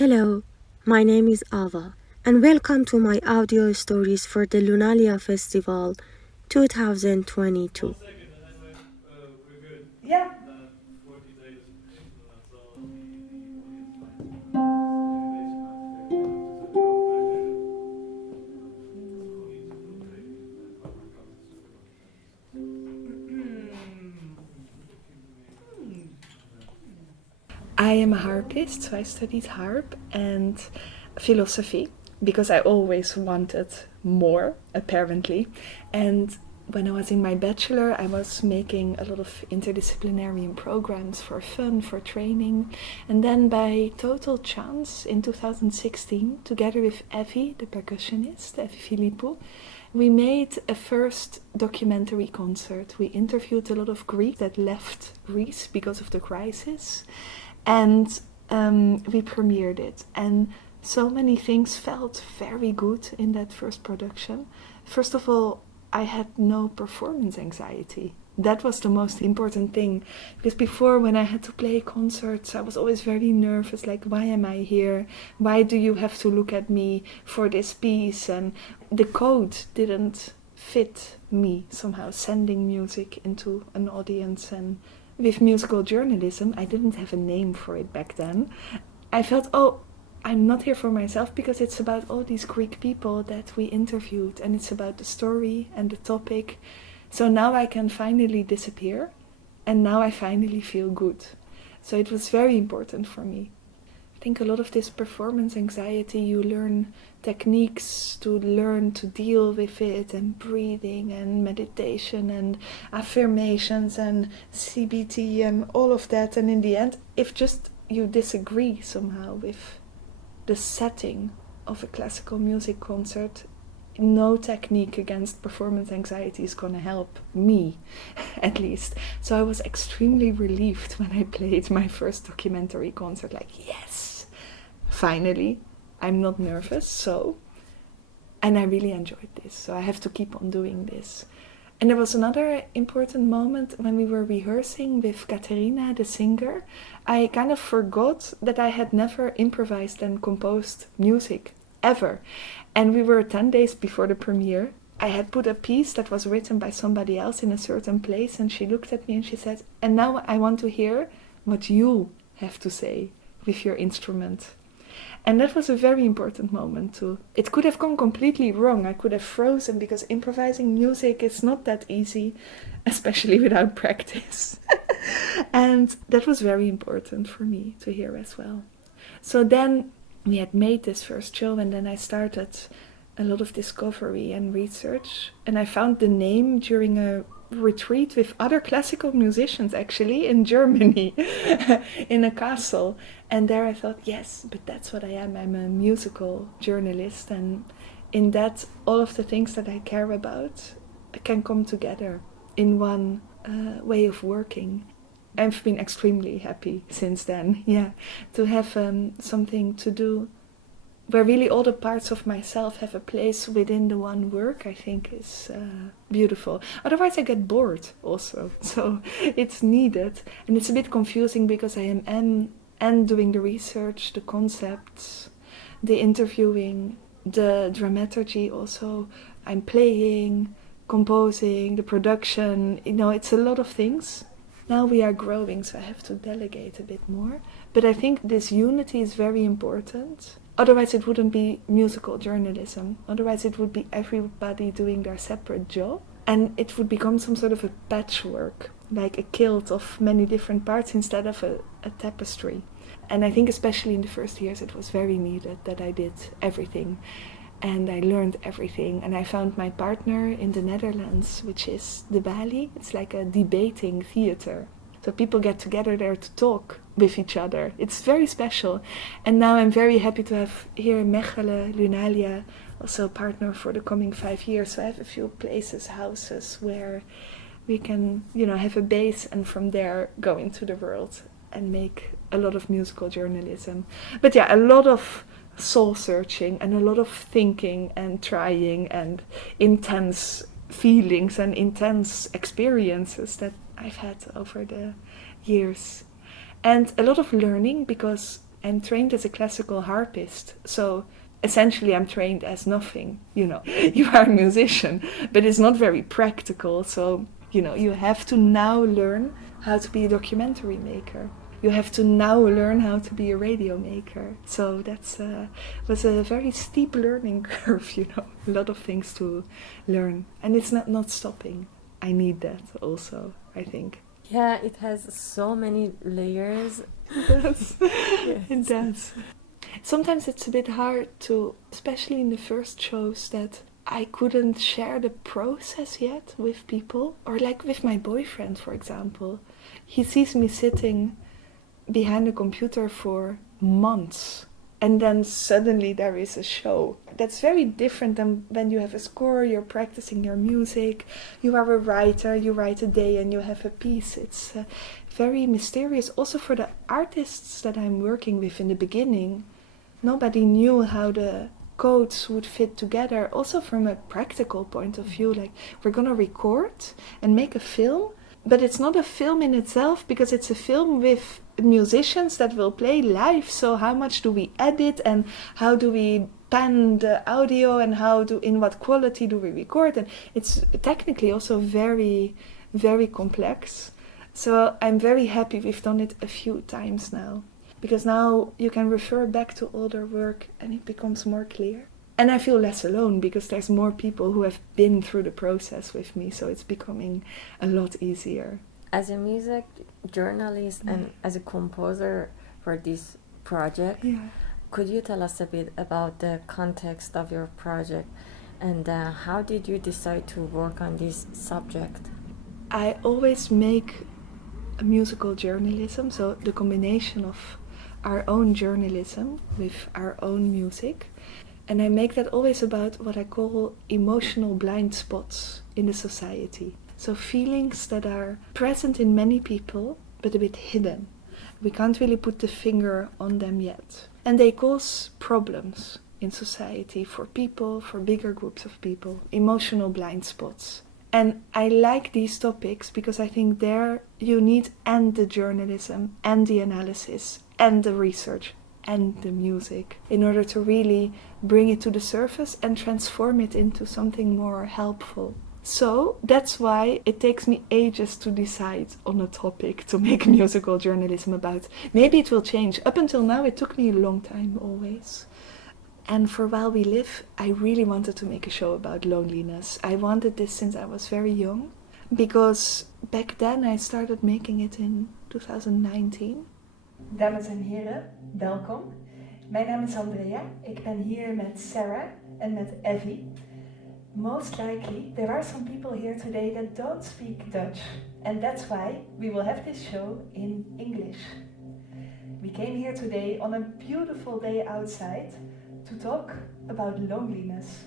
Hello, my name is Ava, and welcome to my audio stories for the LUNALIA Festival 2022. Yeah. I am a harpist, so I studied harp and philosophy because I always wanted more, apparently. And when I was in my bachelor, I was making a lot of interdisciplinary programs for fun, for training. And then by total chance, in 2016, together with Evie, the percussionist, Evie Philippou, we made a first documentary concert. We interviewed a lot of Greeks that left Greece because of the crisis. And we premiered it. And so many things felt very good in that first production. First of all, I had no performance anxiety. That was the most important thing. Because before, when I had to play concerts, I was always very nervous. Like, why am I here? Why do you have to look at me for this piece? And the code didn't fit me somehow, sending music into an audience. And with musical journalism, I didn't have a name for it back then. I felt, I'm not here for myself because it's about all these Greek people that we interviewed and it's about the story and the topic. So now I can finally disappear and now I finally feel good. So it was very important for me. I think a lot of this performance anxiety, you learn techniques to learn to deal with it, and breathing and meditation and affirmations and CBT and all of that. And in the end, if just you disagree somehow with the setting of a classical music concert, no technique against performance anxiety is going to help me, at least. So I was extremely relieved when I played my first documentary concert. Like, yes, finally, I'm not nervous. And I really enjoyed this. So I have to keep on doing this. And there was another important moment when we were rehearsing with Katerina, the singer. I kind of forgot that I had never improvised and composed music, ever. And we were 10 days before the premiere. I had put a piece that was written by somebody else in a certain place, and she looked at me and she said, and now I want to hear what you have to say with your instrument. And that was a very important moment too. It could have gone completely wrong. I could have frozen because improvising music is not that easy, especially without practice. And that was very important for me to hear as well. So then we had made this first show, and then I started a lot of discovery and research. And I found the name during a retreat with other classical musicians, actually, in Germany, in a castle. And there I thought, yes, but that's what I am. I'm a musical journalist. And in that, all of the things that I care about can come together in one way of working. I've been extremely happy since then, to have something to do where really all the parts of myself have a place within the one work, I think is beautiful. Otherwise I get bored also, so it's needed. And it's a bit confusing because I am doing the research, the concepts, the interviewing, the dramaturgy also. I'm playing, composing, the production, it's a lot of things. Now we are growing, so I have to delegate a bit more. But I think this unity is very important. Otherwise it wouldn't be musical journalism. Otherwise it would be everybody doing their separate job. And it would become some sort of a patchwork, like a quilt of many different parts instead of a tapestry. And I think especially in the first years it was very needed that I did everything. And I learned everything. And I found my partner in the Netherlands, which is the Bali. It's like a debating theater. So people get together there to talk with each other. It's very special. And now I'm very happy to have here in Mechelen, LUNALIA, also a partner for the coming 5 years. So I have a few places, houses, where we can, have a base and from there go into the world and make a lot of musical journalism. But a lot of soul searching and a lot of thinking and trying and intense feelings and intense experiences that I've had over the years. And a lot of learning, because I'm trained as a classical harpist, so essentially I'm trained as nothing, You are a musician, but it's not very practical, so, you have to now learn how to be a documentary maker. You have to now learn how to be a radio maker. So that's was a very steep learning curve, a lot of things to learn. And it's not stopping. I need that also, I think. Yeah, it has so many layers. It does. Yes. It does. Sometimes it's a bit hard to, especially in the first shows, that I couldn't share the process yet with people. Or like with my boyfriend, for example. He sees me sitting behind a computer for months, and then suddenly there is a show. That's very different than when you have a score, you're practicing your music, you are a writer, you write a day and you have a piece. It's very mysterious. Also for the artists that I'm working with in the beginning, nobody knew how the codes would fit together. Also from a practical point of view, like we're gonna record and make a film, but it's not a film in itself because it's a film with musicians that will play live. So how much do we edit and how do we pan the audio and in what quality do we record? And it's technically also very, very complex. So I'm very happy we've done it a few times now, because now you can refer back to older work and it becomes more clear. And I feel less alone because there's more people who have been through the process with me, so it's becoming a lot easier. As a music journalist and as a composer for this project, could you tell us a bit about the context of your project and how did you decide to work on this subject? I always make a musical journalism, so the combination of our own journalism with our own music. And I make that always about what I call emotional blind spots in the society. So feelings that are present in many people, but a bit hidden. We can't really put the finger on them yet. And they cause problems in society for people, for bigger groups of people. Emotional blind spots. And I like these topics because I think there you need and the journalism and the analysis and the research and the music in order to really bring it to the surface and transform it into something more helpful. So that's why it takes me ages to decide on a topic to make musical journalism about. Maybe it will change. Up until now it took me a long time always. And for While We Live, I really wanted to make a show about loneliness. I wanted this since I was very young, because back then I started making it in 2019. Dames en heren, welkom. Mijn naam is Andrea. Ik ben hier met Sarah en met Evie. Most likely, there are some people here today that don't speak Dutch, and that's why we will have this show in English. We came here today on a beautiful day outside to talk about loneliness.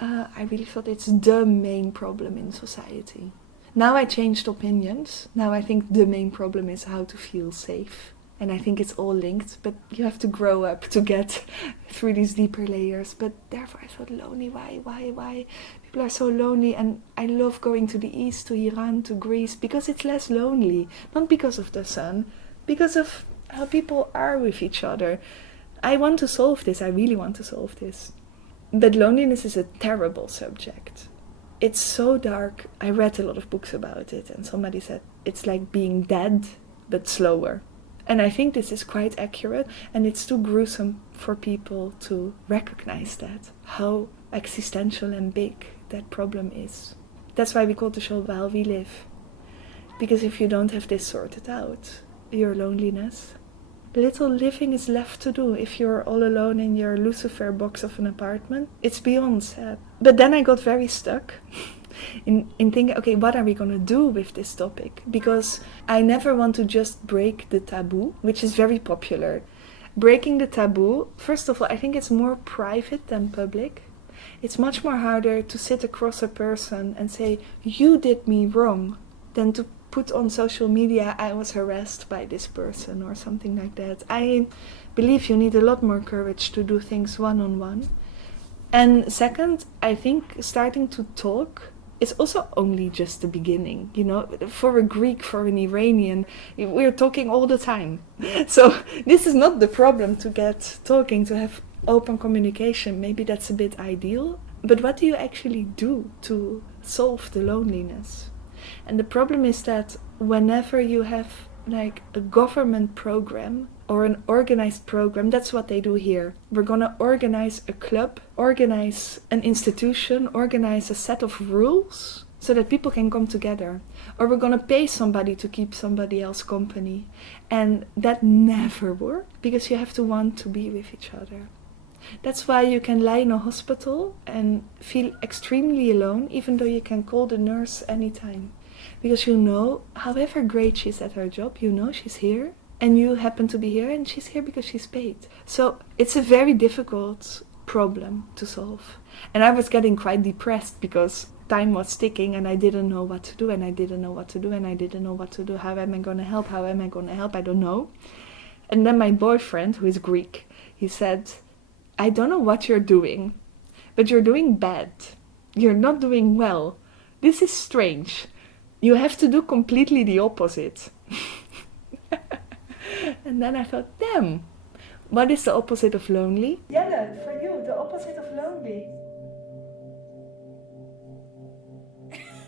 I really thought it's the main problem in society. Now I changed opinions. Now I think the main problem is how to feel safe. And I think it's all linked, but you have to grow up to get through these deeper layers. But therefore I thought, lonely, why? People are so lonely, and I love going to the east, to Iran, to Greece, because it's less lonely. Not because of the sun, because of how people are with each other. I want to solve this, I really want to solve this. But loneliness is a terrible subject. It's so dark. I read a lot of books about it, and somebody said it's like being dead, but slower. And I think this is quite accurate, and it's too gruesome for people to recognize that, how existential and big that problem is. That's why we call the show While We Live. Because if you don't have this sorted out, your loneliness, little living is left to do if you're all alone in your Lucifer box of an apartment. It's beyond sad. But then I got very stuck in thinking, okay, what are we going to do with this topic? Because I never want to just break the taboo, which is very popular. Breaking the taboo, first of all, I think it's more private than public. It's much more harder to sit across a person and say, you did me wrong, than to put on social media, I was harassed by this person or something like that. I believe you need a lot more courage to do things one-on-one. And second, I think starting to talk is also only just the beginning, you know. For a Greek, for an Iranian, we're talking all the time. So this is not the problem, to get talking, to have open communication. Maybe that's a bit ideal. But what do you actually do to solve the loneliness? And the problem is that whenever you have like a government program or an organized program, that's what they do here. We're gonna organize a club, organize an institution, organize a set of rules so that people can come together. Or we're gonna pay somebody to keep somebody else company. And that never works, because you have to want to be with each other. That's why you can lie in a hospital and feel extremely alone, even though you can call the nurse anytime. Because you know, however great she's at her job, you know she's here, and you happen to be here, and she's here because she's paid. So it's a very difficult problem to solve. And I was getting quite depressed because time was ticking and I didn't know what to do, and I didn't know what to do, and I didn't know what to do. How am I going to help? How am I going to help? I don't know. And then my boyfriend, who is Greek, he said, I don't know what you're doing, but you're doing bad. You're not doing well. This is strange. You have to do completely the opposite. And then I thought, damn, what is the opposite of lonely? Jelle, for you, the opposite of lonely.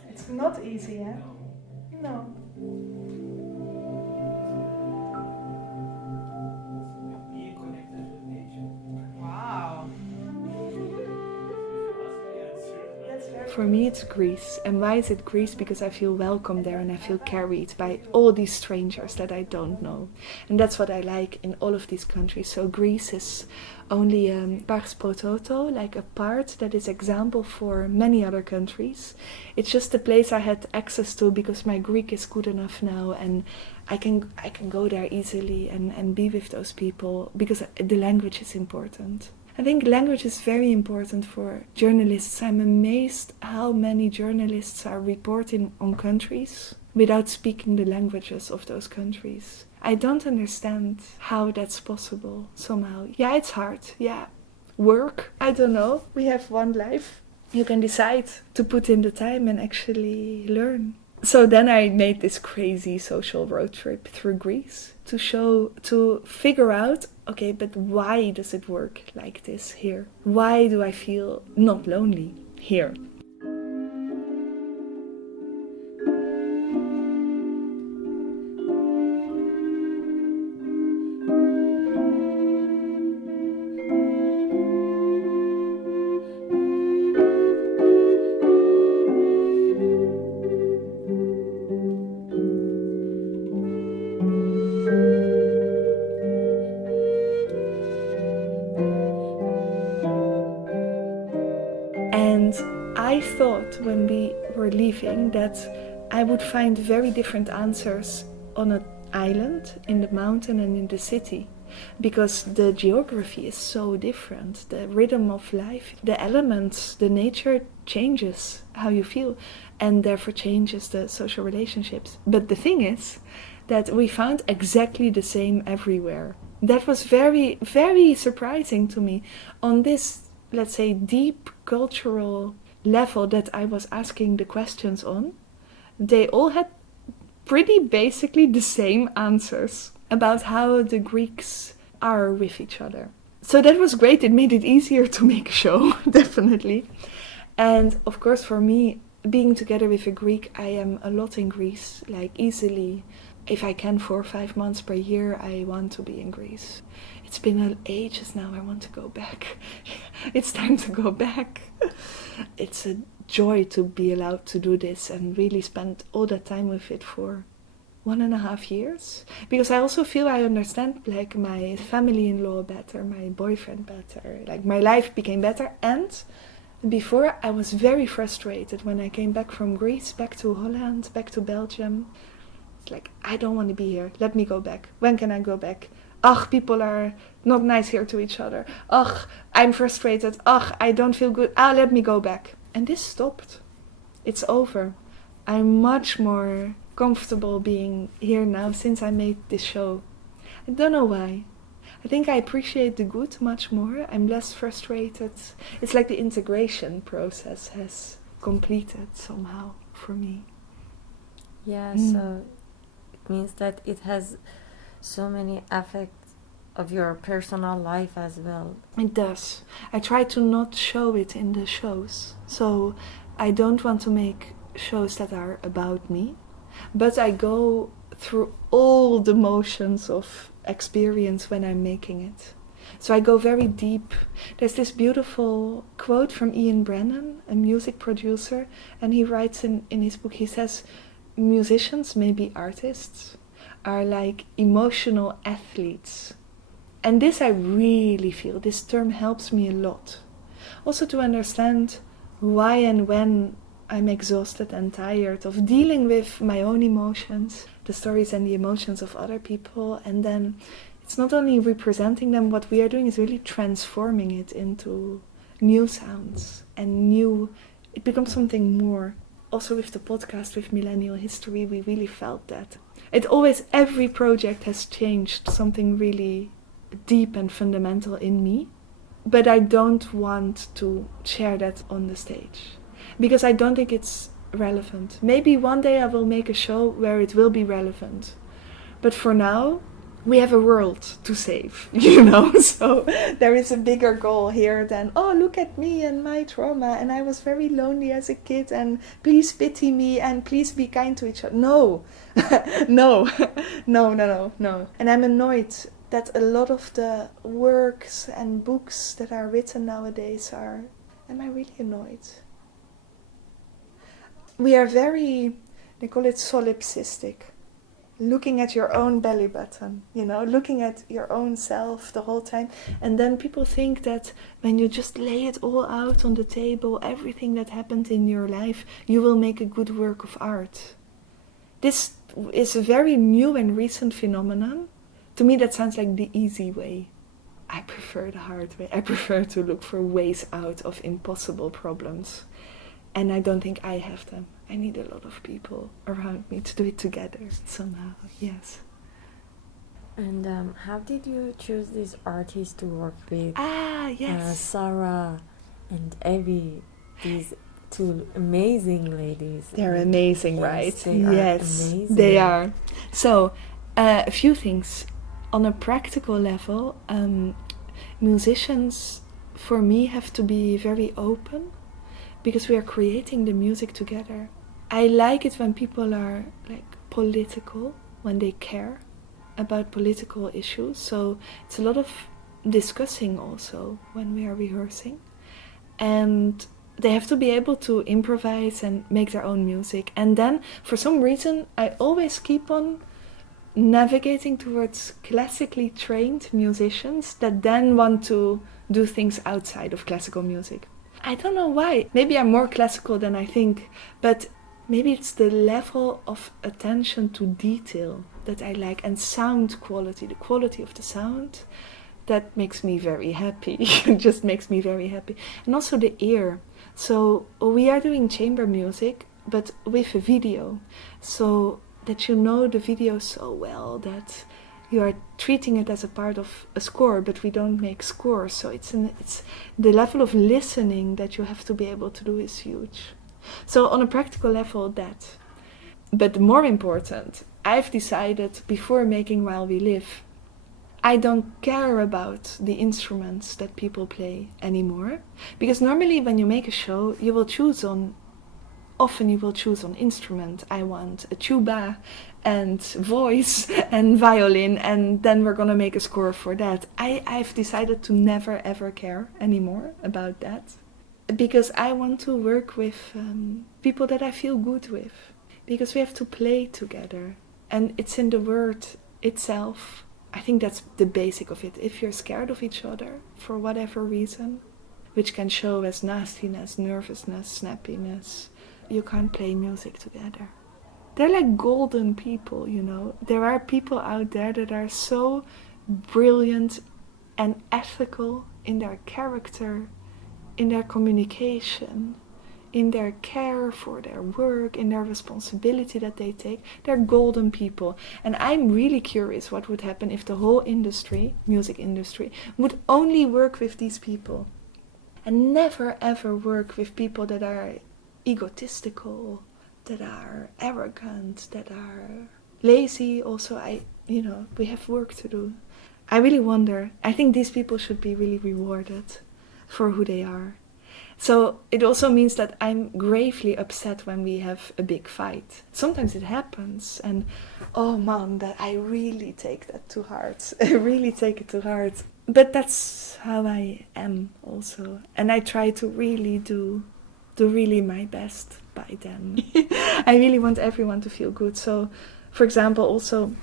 It's not easy, eh? No. Being connected with nature. Wow. For me, it's Greece. And why is it Greece? Because I feel welcome there and I feel carried by all these strangers that I don't know. And that's what I like in all of these countries. So Greece is only pars pro toto, like a part that is example for many other countries. It's just a place I had access to because my Greek is good enough now, and I can go there easily and be with those people because the language is important. I think language is very important for journalists. I'm amazed how many journalists are reporting on countries without speaking the languages of those countries. I don't understand how that's possible somehow. Yeah, it's hard. Yeah. Work. I don't know. We have one life. You can decide to put in the time and actually learn. So then I made this crazy social road trip through Greece to figure out, okay, but why does it work like this here? Why do I feel not lonely here? And I thought when we were leaving that I would find very different answers on an island, in the mountain and in the city. Because the geography is so different. The rhythm of life, the elements, the nature changes how you feel, and therefore changes the social relationships. But the thing is that we found exactly the same everywhere. That was very, very surprising to me on this, let's say, deep cultural level that I was asking the questions on. They all had pretty basically the same answers about how the Greeks are with each other. So that was great. It made it easier to make a show, definitely. And of course, for me, being together with a Greek, I am a lot in Greece, like easily. If I can, 4 or 5 months per year, I want to be in Greece. It's been ages now, I want to go back. It's time to go back. It's a joy to be allowed to do this and really spend all that time with it for 1.5 years. Because I also feel I understand like my family-in-law better, my boyfriend better. Like my life became better. And before I was very frustrated when I came back from Greece, back to Holland, back to Belgium. Like, I don't want to be here. Let me go back. When can I go back? Ugh, people are not nice here to each other. Ugh, I'm frustrated. Ugh, I don't feel good. Let me go back. And this stopped. It's over. I'm much more comfortable being here now since I made this show. I don't know why. I think I appreciate the good much more. I'm less frustrated. It's like the integration process has completed somehow for me. Yeah, Mm. so it means that it has so many aspects of your personal life as well. It does. I try to not show it in the shows. So I don't want to make shows that are about me, but I go through all the motions of experience when I'm making it. So I go very deep. There's this beautiful quote from Ian Brennan, a music producer, and he writes in his book, he says, musicians, maybe artists, are like emotional athletes. And this I really feel, this term helps me a lot. Also to understand why and when I'm exhausted and tired of dealing with my own emotions, the stories and the emotions of other people, and then it's not only representing them, what we are doing is really transforming it into new sounds and it becomes something more. Also with the podcast, with Millennial History, we really felt that. Every project has changed something really deep and fundamental in me, but I don't want to share that on the stage because I don't think it's relevant. Maybe one day I will make a show where it will be relevant, but for now we have a world to save, so there is a bigger goal here than, oh, look at me and my trauma, and I was very lonely as a kid, and please pity me and please be kind to each other. No. No. And I'm annoyed that a lot of the works and books that are written nowadays am I really annoyed? We are very, they call it solipsistic. Looking at your own belly button, looking at your own self the whole time. And then people think that when you just lay it all out on the table, everything that happened in your life, you will make a good work of art. This is a very new and recent phenomenon. To me, that sounds like the easy way. I prefer the hard way. I prefer to look for ways out of impossible problems. And I don't think I have them. I need a lot of people around me to do it together somehow, yes. And how did you choose these artists to work with? Yes. Sarah and Evie, these two amazing ladies. They're amazing, yes, right? They are amazing. They are. So, a few things. On a practical level, musicians, for me, have to be very open because we are creating the music together. I like it when people are political, when they care about political issues. So it's a lot of discussing also when we are rehearsing. And they have to be able to improvise and make their own music. And then, for some reason, I always keep on navigating towards classically trained musicians that then want to do things outside of classical music. I don't know why. Maybe I'm more classical than I think, but maybe it's the level of attention to detail that I like, and sound quality, the quality of the sound, that makes me very happy. It just makes me very happy. And also the ear. So we are doing chamber music, but with a video. So that you know the video so well that you are treating it as a part of a score, but we don't make scores. So it's the level of listening that you have to be able to do is huge. So on a practical level, that. But more important, I've decided before making While We Live, I don't care about the instruments that people play anymore. Because normally when you make a show, you will choose on instrument. I want a tuba and voice and violin, and then we're gonna make a score for that. I've decided to never ever care anymore about that, because I want to work with people that I feel good with, because we have to play together, and it's in the word itself. I think that's the basic of it. If you're scared of each other for whatever reason, which can show as nastiness, nervousness, snappiness, you can't play music together. They're like golden people, There are people out there that are so brilliant and ethical in their character, in their communication, in their care for their work, in their responsibility that they take. They're golden people. And I'm really curious what would happen if the whole industry, music industry, would only work with these people and never ever work with people that are egotistical, that are arrogant, that are lazy. Also, we have work to do. I really wonder. I think these people should be really rewarded for who they are. So it also means that I'm gravely upset when we have a big fight. Sometimes it happens, and oh man, that I really take that to heart. I really take it to heart. But that's how I am also, and I try to really do really my best by them. I really want everyone to feel good. So, for example, also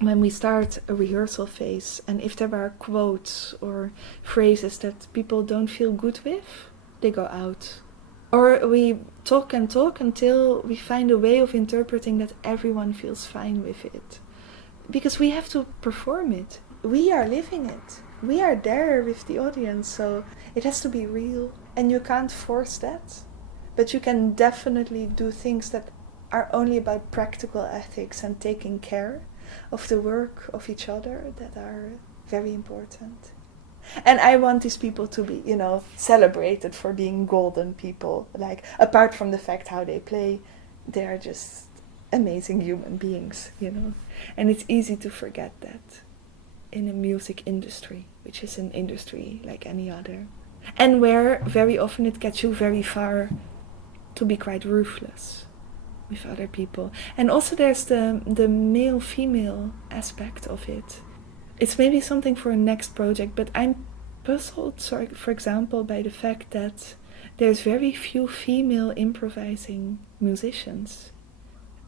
when we start a rehearsal phase, and if there are quotes or phrases that people don't feel good with, they go out. Or we talk and talk until we find a way of interpreting that everyone feels fine with it. Because we have to perform it. We are living it. We are there with the audience, so it has to be real. And you can't force that. But you can definitely do things that are only about practical ethics and taking care of the work of each other that are very important. And I want these people to be, celebrated for being golden people. Like, apart from the fact how they play, they are just amazing human beings, And it's easy to forget that in a music industry, which is an industry like any other. And where very often it gets you very far to be quite ruthless with other people. And also there's the male-female aspect of it. It's maybe something for a next project, but I'm puzzled, for example, by the fact that there's very few female improvising musicians.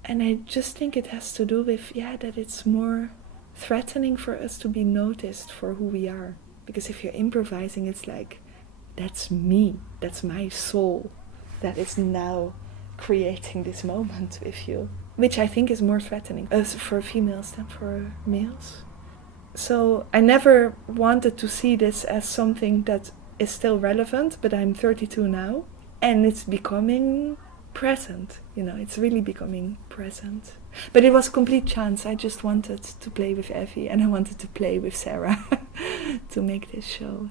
And I just think it has to do with, that it's more threatening for us to be noticed for who we are. Because if you're improvising, it's like, that's me, that's my soul, that is now creating this moment with you. Which I think is more threatening for females than for males. So I never wanted to see this as something that is still relevant, but I'm 32 now, and it's becoming present, it's really becoming present. But it was complete chance. I just wanted to play with Evie, and I wanted to play with Sarah to make this show.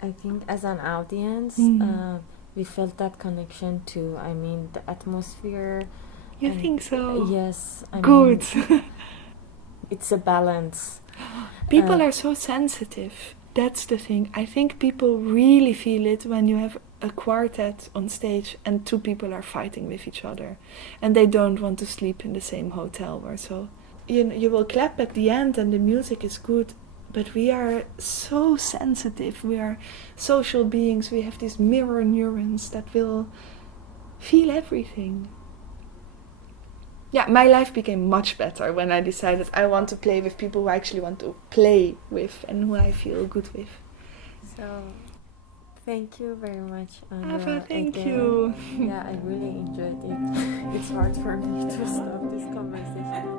I think as an audience, we felt that connection too. I mean, the atmosphere. You think so? Yes. Good. It's a balance. People are so sensitive. That's the thing. I think people really feel it when you have a quartet on stage and two people are fighting with each other and they don't want to sleep in the same hotel or so. You will clap at the end and the music is good, but we are so sensitive. We are social beings. We have these mirror neurons that will feel everything. Yeah, my life became much better when I decided I want to play with people who I actually want to play with and who I feel good with. So, thank you very much, Ava, thank again. you. Yeah, I really enjoyed it. It's hard for me to stop this conversation.